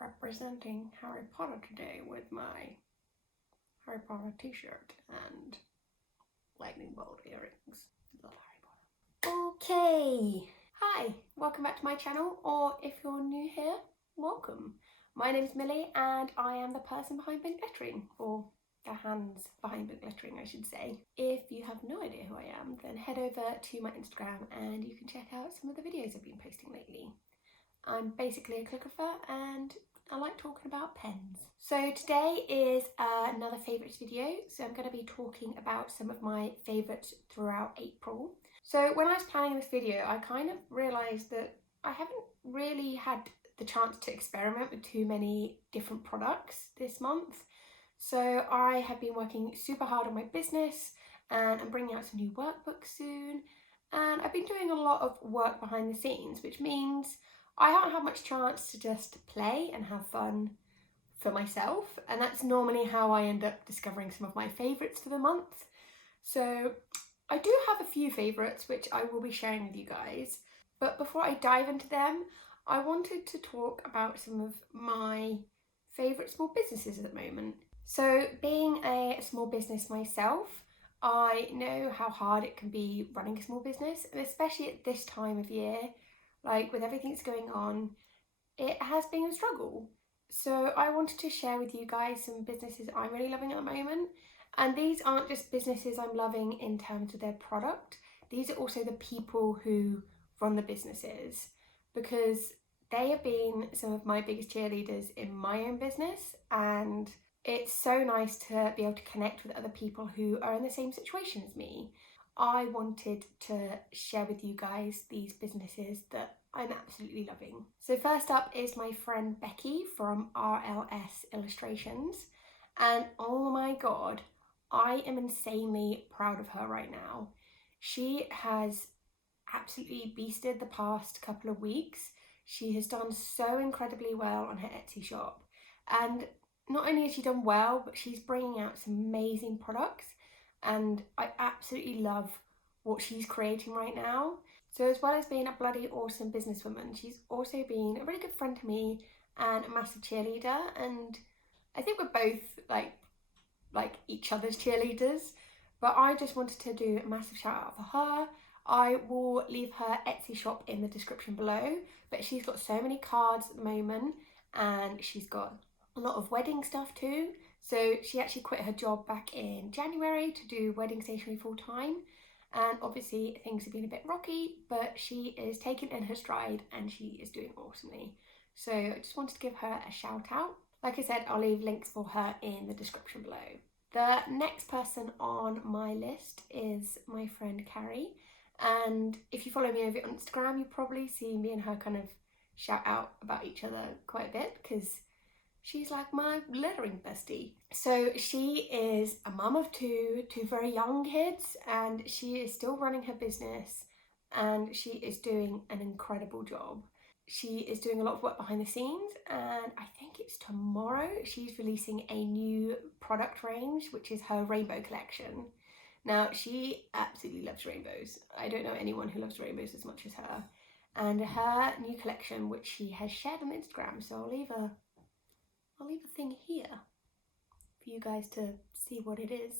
representing Harry Potter today with my Harry Potter t-shirt and lightning bolt earrings. Love Harry Potter. Okay, hi, welcome back to my channel, or if you're new here, welcome. My name is Millie and I am the person behind Bink Lettering, or the hands behind Bink Lettering I should say. If you have no idea who I am, then head over to my Instagram and you can check out some of the videos I've been posting lately. I'm basically a calligrapher and I like talking about pens. So today is another favourites video. So I'm going to be talking about some of my favourites throughout April. So when I was planning this video, I kind of realised that I haven't really had the chance to experiment with too many different products this month. So I have been working super hard on my business and I'm bringing out some new workbooks soon. And I've been doing a lot of work behind the scenes, which means I haven't had much chance to just play and have fun for myself, and that's normally how I end up discovering some of my favourites for the month. So I do have a few favourites which I will be sharing with you guys, but before I dive into them, I wanted to talk about some of my favourite small businesses at the moment. So being a small business myself, I know how hard it can be running a small business, and especially at this time of year, like with everything that's going on, it has been a struggle. So I wanted to share with you guys some businesses I'm really loving at the moment. And these aren't just businesses I'm loving in terms of their product. These are also the people who run the businesses, because they have been some of my biggest cheerleaders in my own business. And it's so nice to be able to connect with other people who are in the same situation as me. I wanted to share with you guys these businesses that I'm absolutely loving. So first up is my friend Becci from RLS Illustrations. And oh my god, I am insanely proud of her right now. She has absolutely beasted the past couple of weeks. She has done so incredibly well on her Etsy shop. And not only has she done well, but she's bringing out some amazing products. And I absolutely love what she's creating right now. So as well as being a bloody awesome businesswoman, she's also been a really good friend to me and a massive cheerleader. And I think we're both like each other's cheerleaders. But I just wanted to do a massive shout out for her. I will leave her Etsy shop in the description below. But she's got so many cards at the moment, and she's got a lot of wedding stuff too. So she actually quit her job back in January to do wedding stationery full time. And obviously things have been a bit rocky, but she is taking it in her stride and she is doing awesomely. So I just wanted to give her a shout out. Like I said, I'll leave links for her in the description below. The next person on my list is my friend Carrie. And if you follow me over on Instagram, you probably see me and her kind of shout out about each other quite a bit, because she's like my lettering bestie. So she is a mum of two very young kids, and she is still running her business and she is doing an incredible job. She is doing a lot of work behind the scenes, and I think it's tomorrow she's releasing a new product range, which is her rainbow collection. Now, she absolutely loves rainbows. I don't know anyone who loves rainbows as much as her. And her new collection, which she has shared on Instagram, so I'll leave a thing here for you guys to see what it is.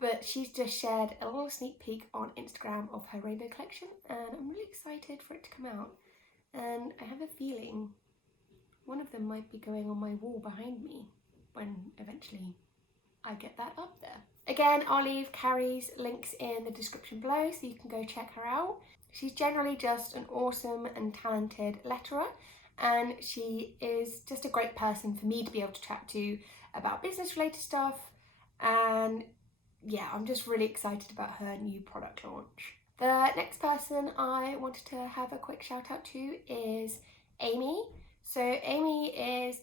But she's just shared a little sneak peek on Instagram of her rainbow collection, and I'm really excited for it to come out. And I have a feeling one of them might be going on my wall behind me when eventually I get that up there. Again, I'll leave Carrie's links in the description below so you can go check her out. She's generally just an awesome and talented letterer, and she is just a great person for me to be able to chat to about business related stuff. And yeah, I'm just really excited about her new product launch. The next person I wanted to have a quick shout out to is Amy. So Amy is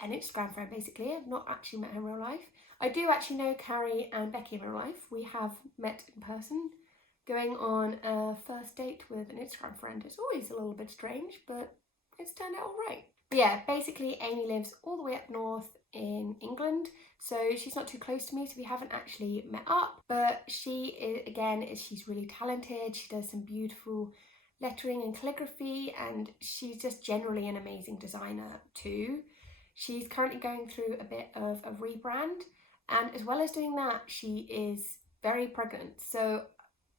an Instagram friend basically. I've not actually met her in real life. I do actually know Carrie and Becci in real life. We have met in person, going on a first date with an Instagram friend. It's always a little bit strange, but it's turned out all right. But yeah, basically Amy lives all the way up north in England, so she's not too close to me, so we haven't actually met up. But she is, again, she's really talented. She does some beautiful lettering and calligraphy, and she's just generally an amazing designer too. She's currently going through a bit of a rebrand, and as well as doing that, she is very pregnant. So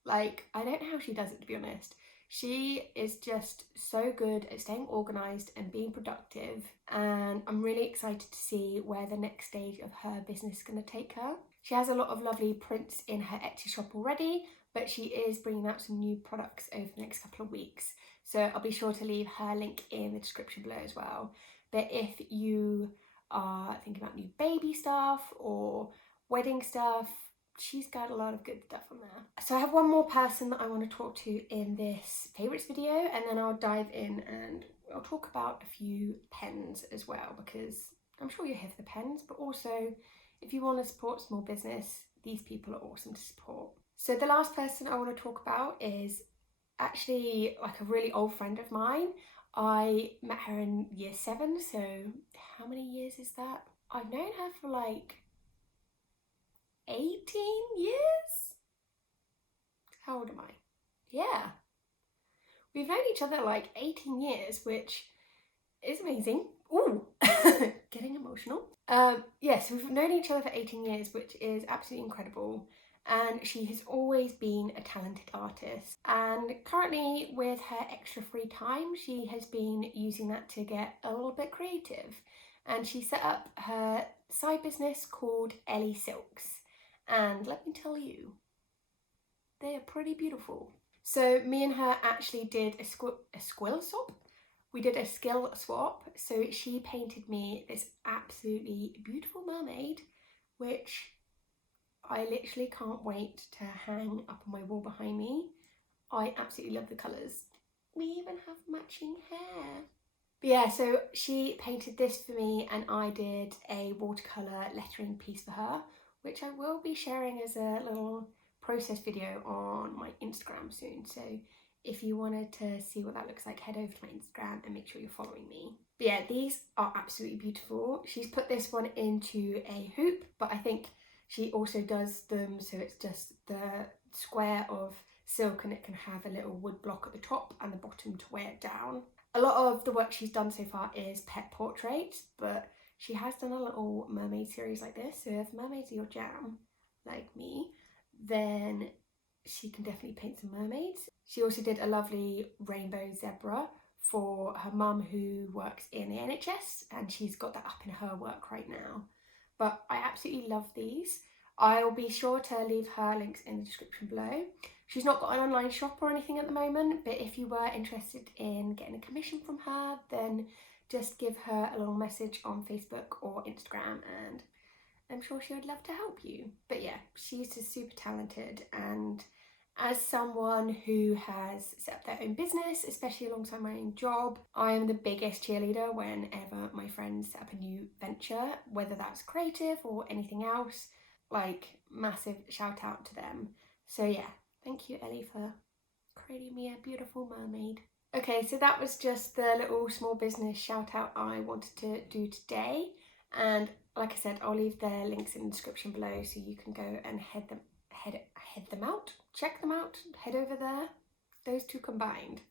like, I don't know how she does it, to be honest. She is just so good at staying organised and being productive, and I'm really excited to see where the next stage of her business is going to take her. She has a lot of lovely prints in her Etsy shop already, but she is bringing out some new products over the next couple of weeks. So I'll be sure to leave her link in the description below as well. But if you are thinking about new baby stuff or wedding stuff, she's got a lot of good stuff on there. So I have one more person that I want to talk to in this favourites video, and then I'll dive in and I'll talk about a few pens as well, because I'm sure you're here for the pens, but also if you want to support small business, these people are awesome to support. So the last person I want to talk about is actually like a really old friend of mine. I met her in year 7, so how many years is that? I've known her for like 18 years? How old am I? Yeah. We've known each other like 18 years, which is amazing. Ooh, getting emotional. Yes, we've known each other for 18 years, which is absolutely incredible. And she has always been a talented artist. And currently, with her extra free time, she has been using that to get a little bit creative. And she set up her side business called Ellie Silks. And let me tell you, they are pretty beautiful. So me and her actually did a skill swap. We did a skill swap. So she painted me this absolutely beautiful mermaid, which I literally can't wait to hang up on my wall behind me. I absolutely love the colours. We even have matching hair. But yeah, so she painted this for me, and I did a watercolour lettering piece for her, which I will be sharing as a little process video on my Instagram soon. So if you wanted to see what that looks like, head over to my Instagram and make sure you're following me. But yeah, these are absolutely beautiful. She's put this one into a hoop, but I think she also does them so it's just the square of silk, and it can have a little wood block at the top and the bottom to weigh it down. A lot of the work she's done so far is pet portraits, but she has done a little mermaid series like this, so if mermaids are your jam, like me, then she can definitely paint some mermaids. She also did a lovely rainbow zebra for her mum who works in the NHS, and she's got that up in her work right now. But I absolutely love these. I'll be sure to leave her links in the description below. She's not got an online shop or anything at the moment, but if you were interested in getting a commission from her, then just give her a little message on Facebook or Instagram, and I'm sure she would love to help you. But yeah, she's just super talented, and as someone who has set up their own business, especially alongside my own job, I am the biggest cheerleader whenever my friends set up a new venture, whether that's creative or anything else. Like, massive shout out to them. So yeah, thank you, Ellie, for creating me a beautiful mermaid. Okay, so that was just the little small business shout out I wanted to do today. And like I said, I'll leave the links in the description below so you can go and head them out, check them out, head over there, those two combined.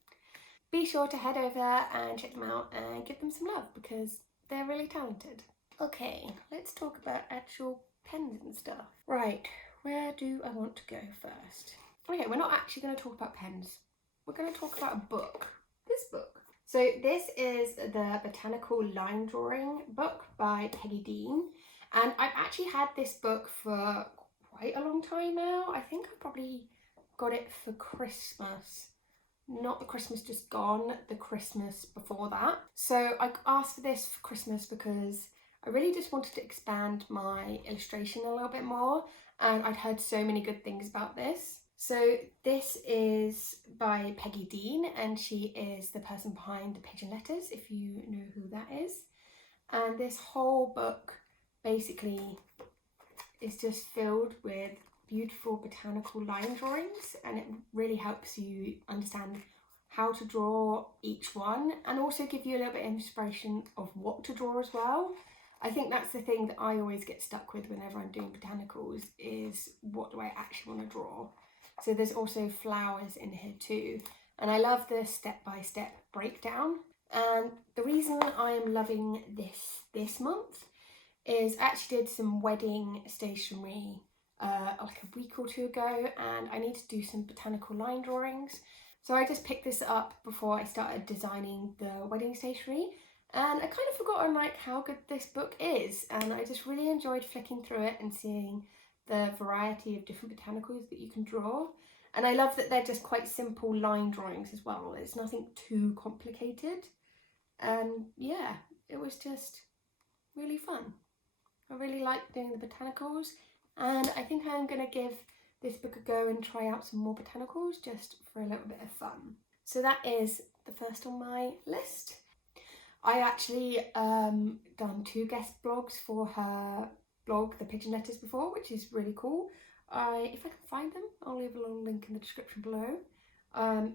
Be sure to head over and check them out and give them some love because they're really talented. Okay, let's talk about actual pens and stuff. Right, where do I want to go first? Okay, we're not actually going to talk about pens. We're going to talk about a book. This book. So this is the Botanical line drawing book by Peggy Dean, and I've actually had this book for quite a long time now. I think I probably got it for Christmas. Not the Christmas just gone, the Christmas before that. So I asked for this for Christmas because I really just wanted to expand my illustration a little bit more, and I'd heard so many good things about this. So this is by Peggy Dean, and she is the person behind the Pigeon Letters, if you know who that is. And this whole book basically is just filled with beautiful botanical line drawings, and it really helps you understand how to draw each one and also give you a little bit of inspiration of what to draw as well. I think that's the thing that I always get stuck with whenever I'm doing botanicals, is what do I actually want to draw. So there's also flowers in here too, and I love the step-by-step breakdown. And the reason I am loving this month is I actually did some wedding stationery like a week or two ago, and I need to do some botanical line drawings. So I just picked this up before I started designing the wedding stationery, and I kind of forgotten like how good this book is, and I just really enjoyed flicking through it and seeing the variety of different botanicals that you can draw. And I love that they're just quite simple line drawings as well. It's nothing too complicated. And yeah, it was just really fun. I really like doing the botanicals, and I think I'm going to give this book a go and try out some more botanicals just for a little bit of fun. So that is the first on my list. I actually done 2 guest blogs for her blog, The Pigeon Letters, before, which is really cool. If I can find them, I'll leave a little link in the description below.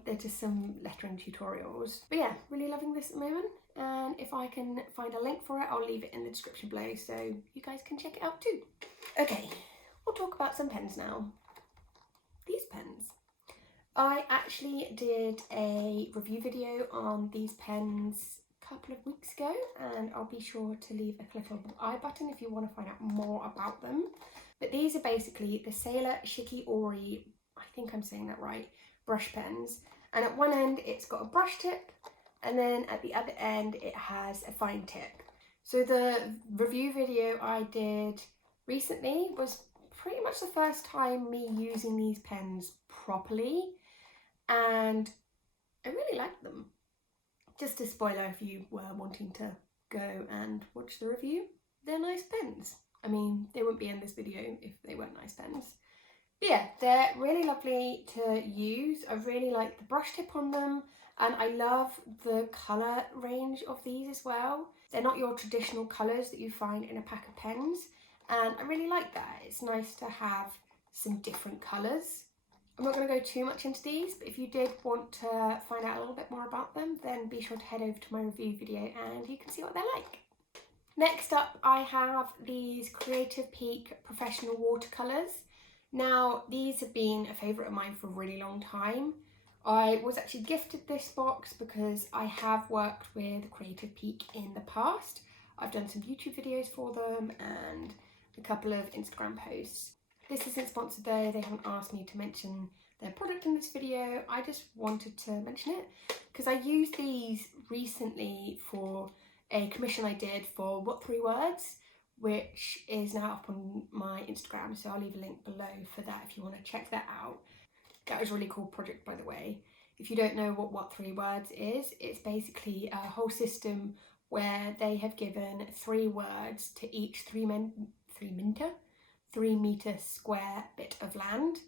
They're just some lettering tutorials. But yeah, really loving this at the moment, and if I can find a link for it, I'll leave it in the description below so you guys can check it out too. Okay, we'll talk about some pens now. These pens. I actually did a review video on these pens a couple of weeks ago, and I'll be sure to leave a clickable I button if you want to find out more about them. But these are basically the Sailor Shikiori, I think I'm saying that right, brush pens. And at one end it's got a brush tip, and then at the other end it has a fine tip. So the review video I did recently was pretty much the first time me using these pens properly, and I really liked them. Just a spoiler if you were wanting to go and watch the review, they're nice pens. I mean, they wouldn't be in this video if they weren't nice pens. But yeah, they're really lovely to use. I really like the brush tip on them, and I love the colour range of these as well. They're not your traditional colours that you find in a pack of pens, and I really like that. It's nice to have some different colours. I'm not going to go too much into these, but if you did want to find out a little bit more about them, then be sure to head over to my review video and you can see what they're like. Next up, I have these Creative Peak Professional Watercolors. Now, these have been a favourite of mine for a really long time. I was actually gifted this box because I have worked with Creative Peak in the past. I've done some YouTube videos for them and a couple of Instagram posts. This isn't sponsored though, they haven't asked me to mention their product in this video. I just wanted to mention it because I used these recently for a commission I did for What 3 Words, which is now up on my Instagram, so I'll leave a link below for that if you want to check that out. That was a really cool project, by the way. If you don't know what 3 Words is, it's basically a whole system where they have given 3 words to each 3 meter square bit of land.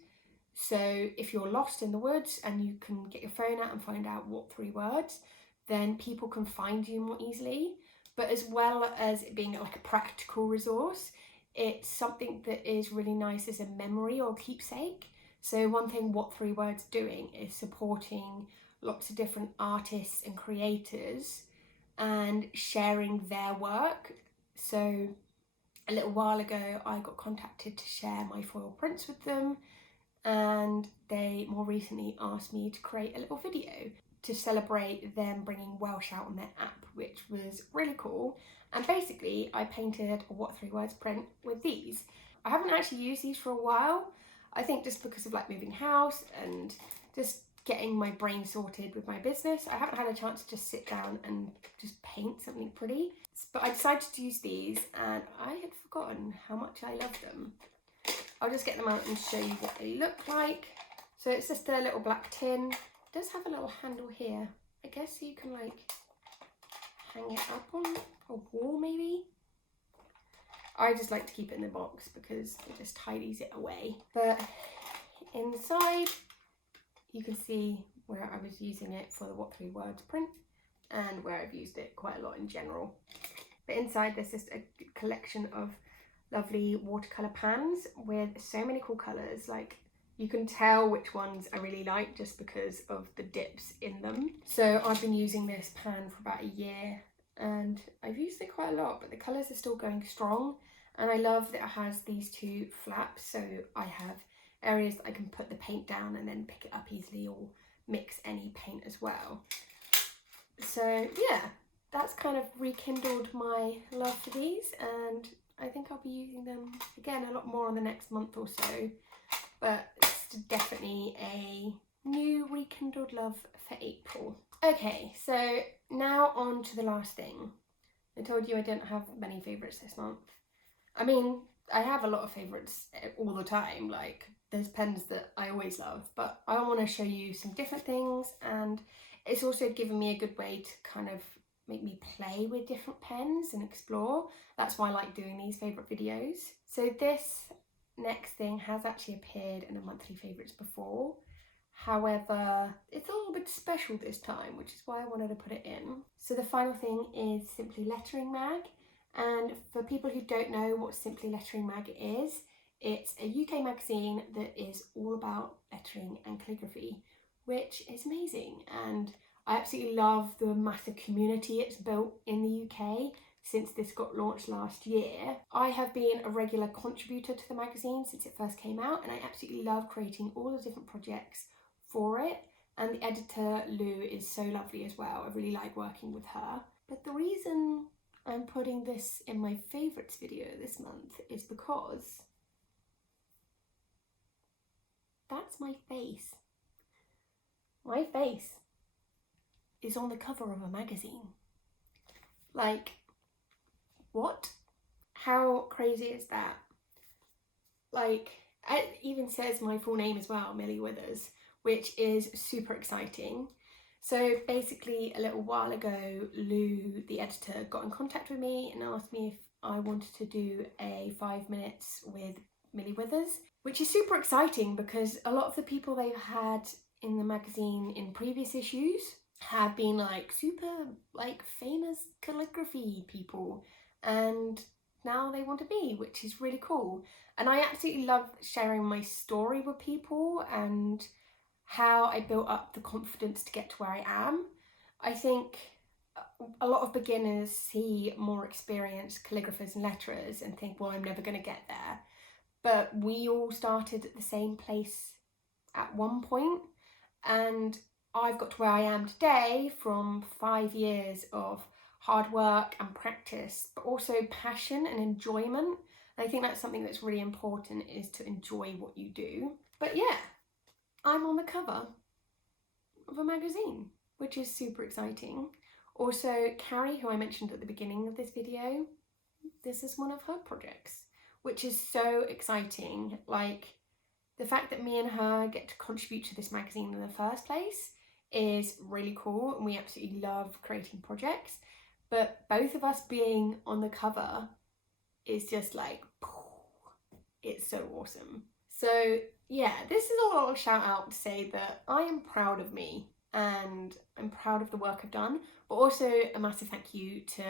So if you're lost in the woods and you can get your phone out and find out what 3 words, then people can find you more easily. But as well as it being like a practical resource, it's something that is really nice as a memory or keepsake. So one thing What 3 Words doing is supporting lots of different artists and creators and sharing their work. So a little while ago I got contacted to share my foil prints with them, and they more recently asked me to create a little video to celebrate them bringing Welsh out on their app, which was really cool. And basically I painted a What 3 Words print with these. I haven't actually used these for a while, I think just because of like moving house and just getting my brain sorted with my business. I haven't had a chance to just sit down and just paint something pretty. But I decided to use these and I had forgotten how much I love them. I'll just get them out and show you what they look like. So it's just a little black tin. It does have a little handle here. I guess you can like hang it up on a wall maybe. I just like to keep it in the box because it just tidies it away. But inside you can see where I was using it for the What 3 Words print and where I've used it quite a lot in general. But inside there's just a collection of lovely watercolor pans with so many cool colours. Like you can tell which ones I really like just because of the dips in them. So I've been using this pan for about a year and I've used it quite a lot, but the colours are still going strong. And I love that it has these 2 flaps, so I have areas that I can put the paint down and then pick it up easily, or mix any paint as well. So yeah, that's kind of rekindled my love for these, and I think I'll be using them again a lot more in the next month or so, but it's definitely a new rekindled love for April. Okay, so now on to the last thing. I told you I don't have many favourites this month. I mean, I have a lot of favourites all the time, like there's pens that I always love, but I want to show you some different things, and it's also given me a good way to kind of make me play with different pens and explore. That's why I like doing these favourite videos. So this next thing has actually appeared in a monthly favourites before. However, it's a little bit special this time, which is why I wanted to put it in. So the final thing is Simply Lettering Mag. And for people who don't know what Simply Lettering Mag is, it's a UK magazine that is all about lettering and calligraphy, which is amazing. And I absolutely love the massive community it's built in the UK since this got launched last year. I have been a regular contributor to the magazine since it first came out, and I absolutely love creating all the different projects for it, and the editor Lou is so lovely as well. I really like working with her. But the reason I'm putting this in my favourites video this month is because that's my face. My face is on the cover of a magazine. Like, what? How crazy is that? Like, it even says my full name as well, Millie Withers, which is super exciting. So basically a little while ago, Lou, the editor, got in contact with me and asked me if I wanted to do a 5 minutes with Millie Withers, which is super exciting because a lot of the people they've had in the magazine in previous issues have been like super like famous calligraphy people, and now they want to be, which is really cool. And I absolutely love sharing my story with people and how I built up the confidence to get to where I am. I think a lot of beginners see more experienced calligraphers and letterers and think, well, I'm never going to get there. But we all started at the same place at one point, and I've got to where I am today from 5 years of hard work and practice, but also passion and enjoyment. And I think that's something that's really important, is to enjoy what you do. But yeah, I'm on the cover of a magazine, which is super exciting. Also, Carrie, who I mentioned at the beginning of this video, this is one of her projects, which is so exciting. Like, the fact that me and her get to contribute to this magazine in the first place is really cool, and we absolutely love creating projects. But both of us being on the cover is just like, it's so awesome. So yeah, this is a little shout out to say that I am proud of me and I'm proud of the work I've done, but also a massive thank you to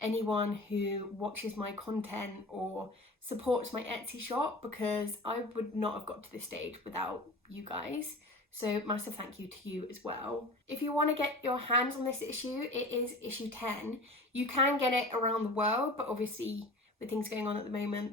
anyone who watches my content or supports my Etsy shop, because I would not have got to this stage without you guys. So massive thank you to you as well. If you want to get your hands on this issue, it is issue 10. You can get it around the world, but obviously with things going on at the moment,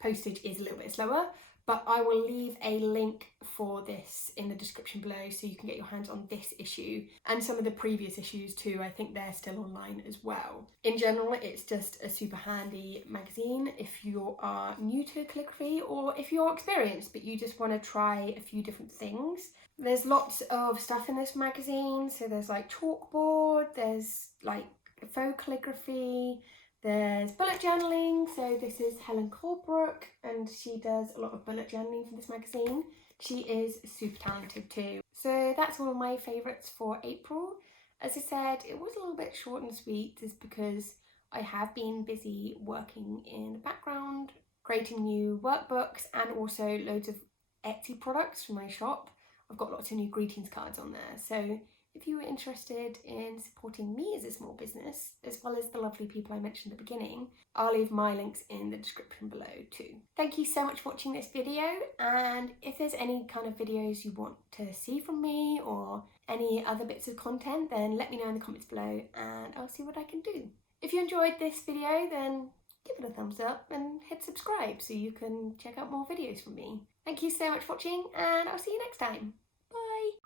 postage is a little bit slower. But I will leave a link for this in the description below so you can get your hands on this issue and some of the previous issues too. I think they're still online as well. In general, it's just a super handy magazine if you are new to calligraphy, or if you're experienced but you just want to try a few different things. There's lots of stuff in this magazine. So there's like chalkboard, there's like faux calligraphy, there's bullet journaling. So this is Helen Colebrook, and she does a lot of bullet journaling for this magazine. She is super talented too. So that's one of my favourites for April. As I said, it was a little bit short and sweet just because I have been busy working in the background, creating new workbooks and also loads of Etsy products from my shop. I've got lots of new greetings cards on there. So if you were interested in supporting me as a small business, as well as the lovely people I mentioned at the beginning, I'll leave my links in the description below too. Thank you so much for watching this video, and if there's any kind of videos you want to see from me or any other bits of content, then let me know in the comments below and I'll see what I can do. If you enjoyed this video, then give it a thumbs up and hit subscribe so you can check out more videos from me. Thank you so much for watching, and I'll see you next time. Bye!